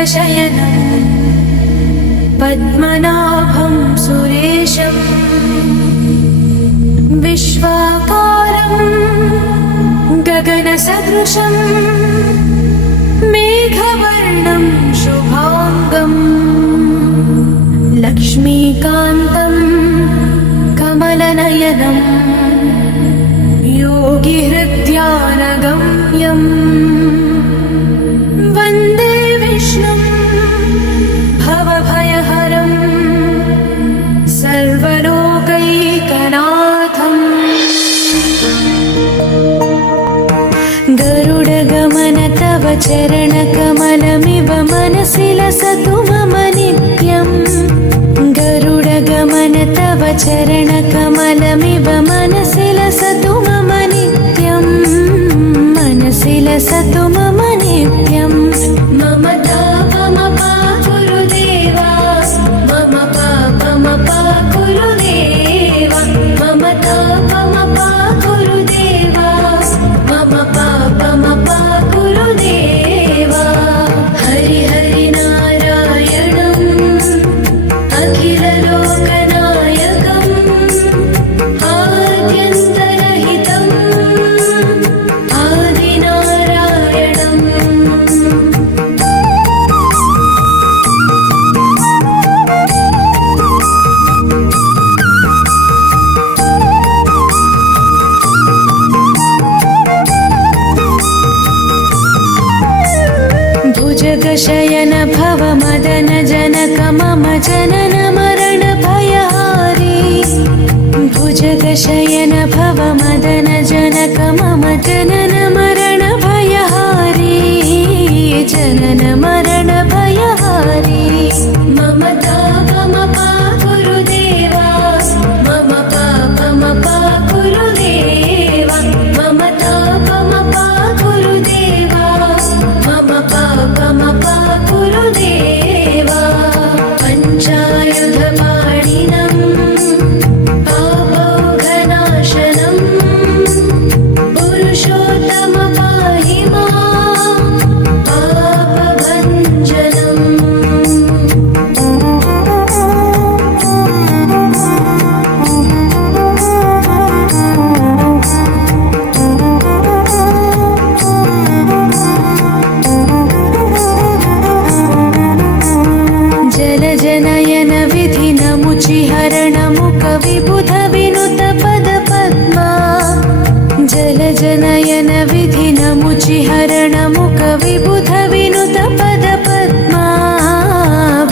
भुजगशयनं पद्मनाभं सुरेशं विश्वाकारं गगनसदृशं मेघवर्णं शुभांगं लक्ष्मीकान्तं कमलनयनं योगिहृद्यानगम्यं वन्दे विष्णुं भवभयहरं सर्वलोकैकनाथम्। गरुडगमन तव चरणकमलमिव मनसि लसतु मम नित्यम्। गरुडगमन तव चरणकमलमिव मनसि लसतु मम नित्यम्। मनसि लसतु मम नित्यम्। मम तापमपा गुरुदेवा, मम पापमपा गुरुदेवा, मम तापमपा गुरुदेवा, मम पापमपा गुरुदेवा। हरि हरि नारायणम् अखिललोकनायकम् आद्यन्तरहितम् आदिनारायणम्। भुजगशयन भव मदन जनक मम जनन मरण भयहारी। भुजगशयन भव मदन जनक मम जनन मरण भयहारी। जनन मरण भयहारी। मम तापमपा गुरुदेवा, मम पापमपा गुरुदेवा, मम तापमपा गुरुदेवा, मम पापमपा गुरुदेवा। पञ्चायुधपाणिनं पापौघनाशनं पुरुषोत्तम पाहि मां पापभञ्जनम्। जलजनयन विधिनमुचिहरणमुख विबुध विनुत पद पद्मा। जलजनयन विधिनमुचिहरणमुख विबुध विनुत पद पद्मा।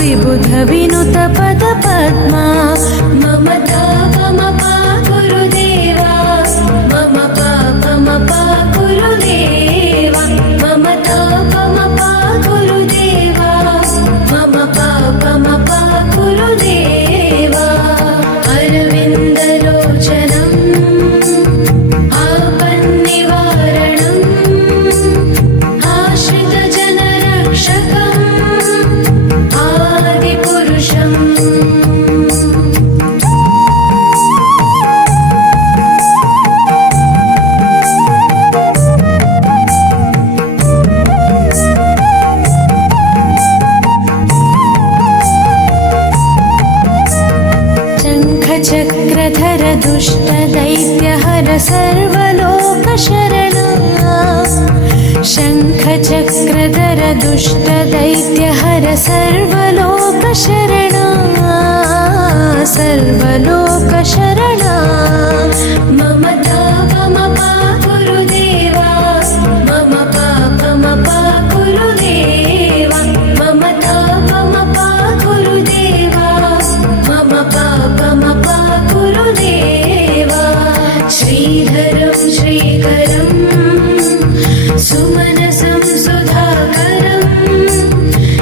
विबुध विनुत पद पद्मा। मम तापमपा गुरुदेवा, मम पापमपा गुरुदेवा, मम तापमपा गुरुदेवा, मम पापमपा गुरुदेवा। अरविन्दलोचनम् आपन्निवारणम् आश्रितजनरक्षकम् आदिपुरुषम्। शङ्खचक्रधर दुष्टदैत्यहर सर्वलोकशरणा। शङ्खचक्रधर दुष्टदैत्यहर सर्वलोकशरणा। सर्वलोकशरणा। मम तापमपा गुरुदेवा, मम पापमपा गुरुदेवा, मम तापमपा गुरुदेवा, मम पापमपा गुरुदेवा। श्रीधरं श्रीकरं सुमनसं सुधाकरं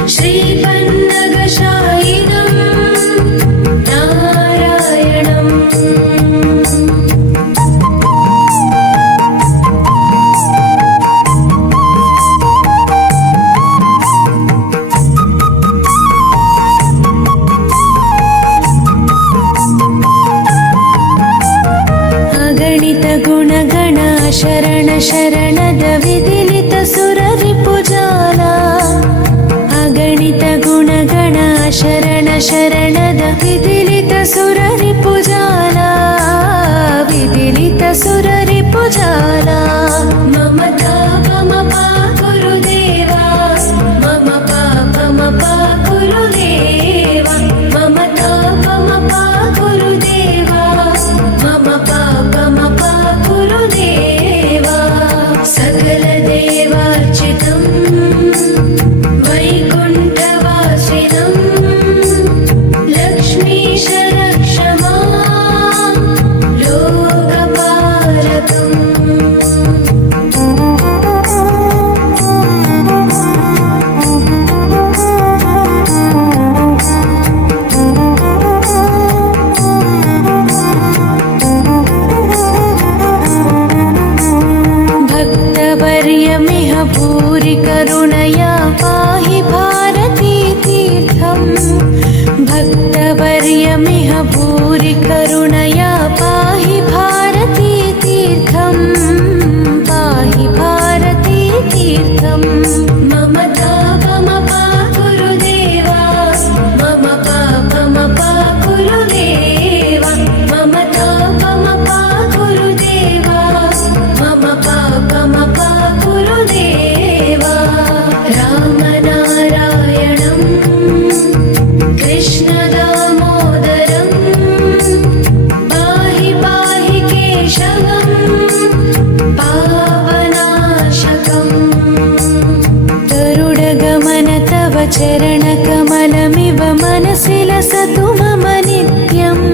श्रीपन्नगशायिनं नारायणम्। ಶರಣದ ವಿದಿಲಿತ ಸುರರಿ ಪುಜಾಲ ವಿದಿಲಿತ ಸುರರಿ ಪುಜಾಲ ಮಮತಾ ಪಮ ಗುರುದೇವ ಮಮ ಪಾಪ ಗುರುದೇವ ಮಮತಾ ಪಮ ಗುರುದೇವ ಮಮ ಪಾಪ ಗುರುದೇವ ಸಕಲ ದೇವಾರ್ಚಿತಂ ವೈಕುಂಠವಾಸಿನಂ ಲಕ್ಷ್ಮೀಶ ರಕ್ಷ ಮಾಂ ಲೋಕಪಾಲಕಂ भक्तवर्यमिह भूरि करुणया पाहि भारती तीर्थम् भक्तवर्यमिह भूरि करुणया पाहि भारती तीर्थम् पाहि भारती तीर्थम् ममता पमपा गुरुदेवा मम पापमपा गुरुदेवा ममता पमपा गुरुदेवा मम पापमपा गुरुदेवा रामनारायणं कृष्णदामोदरं पाहि पाहि केशवं पावनाशकम् गरुडगमन तव चरणकमलमिव मनसि लसतु मम नित्यम्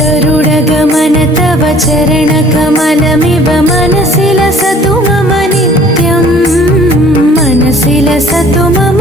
गरुडगमन तव चरणकमलमिव मनसि लसतु मम नित्यम् मनसि लसतु मम